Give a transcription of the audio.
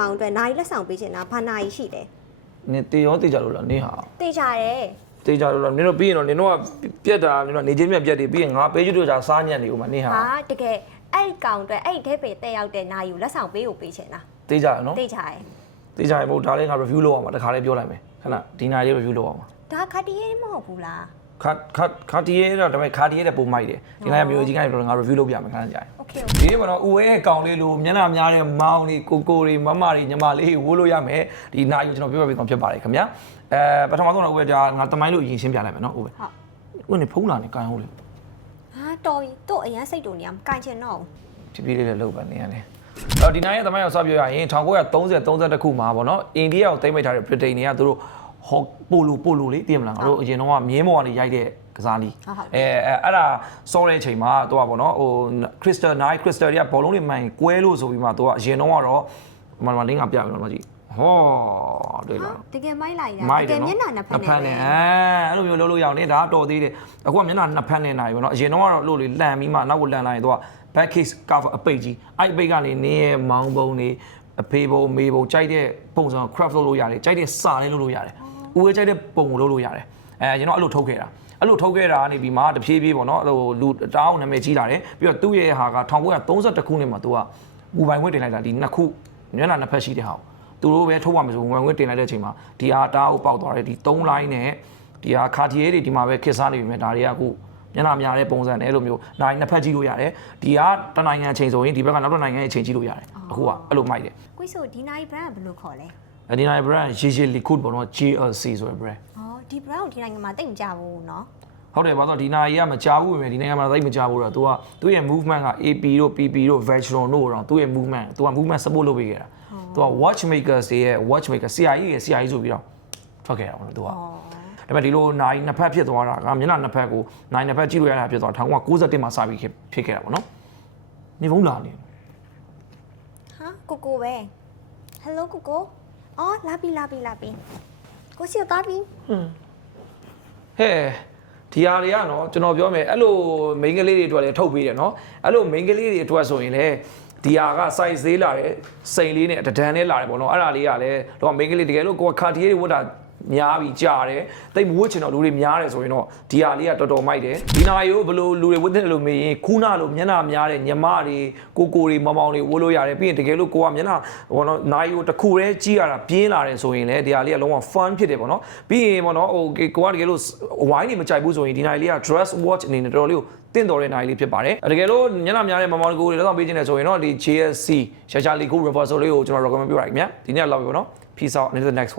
မောင်အတွက်နိုင်လက်ဆောင်ပေးချင်တာဘာနိုင်ရှိလဲ နင်တေရောတေကြလို့လားနင်ဟာ တေးကြတယ် တေကြလို့လားနင်တို့ပြီးရင်တော့နင်တို့ကပြက်တာနင်တို့နေချင်းမြက်ပြက်တွေပြီးရင်ငါပေးချတို့ကြာစားညံ့နေဦးမှာနင်ဟာ ဟာတကယ်အဲ့ကောင်အတွက်အဲ့ထဲပေတက်ရောက်တဲ့နိုင်ယူလက်ဆောင်ပေးကိုပေးချင်တာ တေကြရနော် တေးကြတယ် တေကြရမို့ဒါလေးငါ review လုပ်အောင်ပါတခါလေးပြောလိုက်မယ်ခဏဒီနာလေး review လုပ်အောင်ပါ ဒါခတီးရေးမဟုတ်ဘူးလား ခါတီးရဲတော့ဒါပေမဲ့ခါတီးရဲတဲ့ပုံမိုက်တယ်ဒီနာမျိုးကြီးကနေတော့ငါ review လုပ်ပြမယ်ခဏကြာ โอเค ဒီနေ့မှာတော့ဦးဝဲရဲ့ကောင်လေးလိုမျက်နှာများတဲ့မောင်းလေးကိုကိုတွေမမတွေညီမလေးဝိုးလို့ရမယ်ဒီနာယူကျွန်တော်ပြောပြပေးသွားဖြစ်ပါတယ်ခင်ဗျာပထမဆုံးတော့ဦးဝဲဒါငါတမိုင်းလို့အရင်ရှင်းပြလိုက်မယ်နော်ဦးဝဲ ဟုတ် ဦးနေဖုံးလာနေကန်ဟုတ်လေ ဟာတော်ပြီတို့အရန်စိတ်တူနေရမကင်ချင်တော့ ဒီပြေးလေးလည်းလောက်ပါနေရတယ်အော်ဒီနိုင်ရဲ့တမိုင်းကိုစပြောရရင်1930 32ခုမှာပေါ့နော်အိန္ဒိယကိုသိမ်းပိတ်ထားတဲ့ဗြိတိန်တွေကသူတို့ဟောပိုလိုလေးသိမလားငါတို့အရင်တော့မြင်းမော်ကနေရိုက်တဲ့ကစားလီအဲ့ဒါစောတဲ့အချိန်မှာသူကပေါ့နော်ဟိုခရစ်စတယ်နိုင်ခရစ်စတယ်တွေကဘောလုံးတွေမှန်ကွဲလို့ဆိုပြီးမှသူကအရင်တော့ကတော့မလင်းကပြပြတော့မကြည့်ဟောတွေ့လား တကယ်မိုက်လိုက်တာ မိုက် တကယ်မျက်နှာနှစ်ဖက်နဲ့ နဲ့အဲ့လိုမျိုးလုပ်လို့ရအောင်နေတာတော်သေးတယ်အခုကမျက်နှာနှစ်ဖက်နဲ့နိုင်ပေါ့နော်အရင်တော့ကတော့လို့လေလှန်ပြီးမှနောက်ကိုလှန်လိုက်ရင်သူက back case cover အပိတ်ကြီးအဲ့အပိတ်ကနေနင်းရဲ့မောင်းပုံတွေအဖေပုံမေပုံကြိုက်တဲ့ပုံစံ craft လုပ်လို့ရတယ်ကြိုက်တဲ့စာလေးလုပ်လို့ရတယ်ဦးဝဲကြိုက်တဲ့ပုံကိုလုပ်လို့ရတယ်ကျွန်တော်အဲ့လိုထုတ်ခဲ့တာအဲ့လိုထုတ်ခဲ့တာကနေပြီးမှတဖြည်းဖြည်းပေါ့နော်ဟိုလူတောင်းနာမည်ကြီးလာတယ်ပြီးတော့သူ့ရဲ့ဟာက1932ခုနှစ်မှာသူကမူပိုင်ခွင့်တင်လိုက်တာဒီနှစ်ခုမျက်နှာနှစ်ဖက်ရှိတဲ့ဟာသူတို့ပဲထုတ်ပါမယ်ဆိုဝင်ခွင့်တင်လိုက်တဲ့အချိန်မှာဒီဟာတားကိုပေါက်သွားတယ်ဒီ3 line နဲ့ဒီဟာခါတီရဲတွေဒီမှာပဲခစ်စားနေပြီမဲ့ဒါတွေကအခုမျက်နှာများတဲ့ပုံစံနဲ့အဲ့လိုမျိုးနိုင်နှစ်ဖက်ကြည့်လို့ရတယ်ဒီကတနိုင်ငံအချိန်ဆိုရင်ဒီဘက်ကနောက်တစ်နိုင်ငံရဲ့အချိန်ကြည့်လို့ရတယ်အခုကအဲ့လိုမိုက်တယ် ကိုဆိုဒီနိုင် brand ဘယ်လိုခေါ်လဲ ဒီနိုင် brand ရေliquid ပေါ့နော် GLC ဆိုတဲ့ brand ဟောဒီ brand ကိုဒီနိုင်ငံမှာတိတ်မကြဘူးเนาะ ဟုတ်တယ်ဘာလို့ဒီနိုင်ကမကြောက်ဘူးပဲဒီနိုင်ငံမှာသိမကြောက်ဘူးတော့ तू ကသူ့ရဲ့ movement က AP တို့ PP တို့ Vectron တို့တော့သူ့ရဲ့ movement तू က movement support လုပ်ပေးခဲ့တာ तू က watchmakers တွေရဲ့ watchmaker CIE ရဲ့ CIE ဆိုပြီးတော့ထွက်ခဲ့တာပေါ့နော် तू ကဒါပေမဲ့ဒီလိုနိုင်နှစ်ဖက်ဖြစ်သွားတာကမျက်နှာနှစ်ဖက်ကိုနိုင်နှစ်ဖက်ကြည့်လို့ရတာဖြစ်သွား1991မှာစပြီးဖြစ်ခဲ့တာပေါ့နော်နေဘုံလာနေ ဟာကိုပဲ hello ကိုအော်လာပြီကိုစီတော့ပြီ ဟဲ့ဒီဟာတွေကနော်ကျွန်တော်ပြောမယ်အဲ့လို main ကလေးတွေအတွက်လည်းထုတ်ပေးတယ်နော်အဲ့လို main ကလေးတွေအတွက်ဆိုရင်လည်းဒီဟာက size သေးလာတယ်စိန်လေးနဲ့တဒန်းလေးလာတယ်ပေါ့နော်အဲ့ဒါလေးကလည်းတော့ main ကလေးတကယ်လို့ကိုကခါတီးတွေဝတ်တာများပြီးကြားတယ်တိတ်မဝတ်ချင်တော့လူတွေများတယ်ဆိုရင်တော့ဒီဟာလေးကတော်တော်မိုက်တယ်ဒီနာရိုးဘလို့လူတွေဝတ်တဲ့လို့မေးရင်ခုနလိုမျက်နှာများတဲ့ညမတွေကိုတွေမောင်တွေဝတ်လို့ရတယ်ပြီးရင်တကယ်လို့ကိုကမျက်နှာဘောနော်နာရိုးတစ်ခုတည်းကြီးရတာပြင်းလာတယ်ဆိုရင်လည်းဒီဟာလေးကလုံးဝ fun ဖြစ်တယ်ပေါ့နော်ပြီးရင်ပေါ့နော်ဟိုကိုကတကယ်လို့ဝိုင်းနေမကြိုက်ဘူးဆိုရင်ဒီနာလေးက dress watch အနေနဲ့တော်တော်လေးကိုတင့်တော်တဲ့နိုင်လေးဖြစ်ပါတယ်တကယ်လို့မျက်နှာများတဲ့မောင်ကိုတွေလက်ဆောင်ပေးခြင်းနဲ့ဆိုရင်တော့ဒီ JSC ရှာရှာလီကို reversal လေးကိုကျွန်တော် recommend ပေးပါရခင်ဗျာဒီနေ့လောက်ပြီပေါ့နော် peace out until the next one